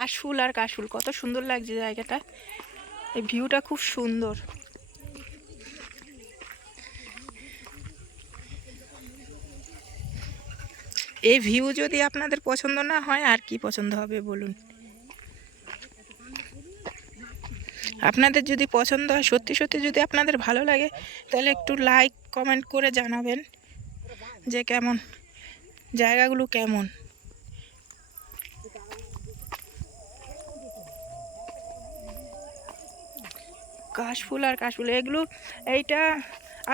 কাশফুল আর কাশফুল, কত সুন্দর লাগছে জায়গাটা। এই ভিউটা খুব সুন্দর। এই ভিউ যদি আপনাদের পছন্দ না হয় আর কি পছন্দ হবে বলুন। আপনাদের যদি পছন্দ হয়, সত্যি সত্যি যদি আপনাদের ভালো লাগে, তাহলে একটু লাইক কমেন্ট করে জানাবেন যে কেমন জায়গাগুলো কেমন। কাশফুল আর কাশফুল এগুলো, এইটা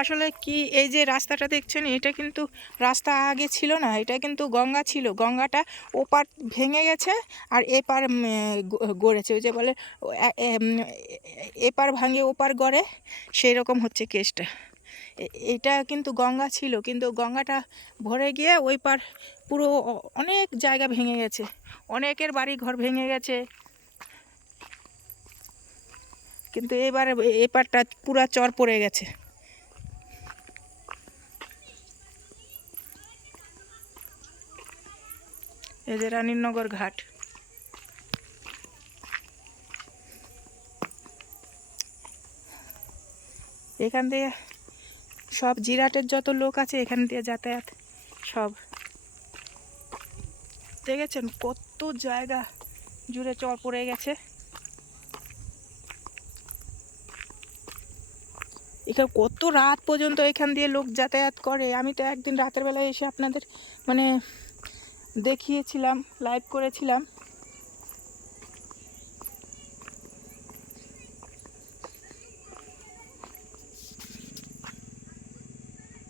আসলে কি, এই যে রাস্তাটা দেখছেন, এটা কিন্তু রাস্তা আগে ছিল না, এটা কিন্তু গঙ্গা ছিল। গঙ্গাটা ওপার ভেঙে গেছে আর এপার গড়েছে। ওই যে বলে এপার ভাঙে ওপার গড়ে, সেই রকম হচ্ছে কেসটা। এটা কিন্তু গঙ্গা ছিল, কিন্তু গঙ্গাটা ভরে গিয়ে ওই পার পুরো অনেক জায়গা ভেঙে গেছে, অনেকের বাড়ি ঘর ভেঙে গেছে। কিন্তু এবার এপারটা পুরা চর পড়ে গেছে। এই যে রানীনগর ঘাট। এখান দিয়ে সব জিরাটের যত লোক আছে এখান দিয়ে যাতায়াত সব। দেখেছেন কত জায়গা জুড়ে চর পড়ে গেছে। এখানে কত রাত পর্যন্ত এখান দিয়ে লোক যাতায়াত করে। আমি তো একদিন রাতের বেলায় এসে আপনাদের মানে দেখিয়েছিলাম, লাইভ করেছিলাম।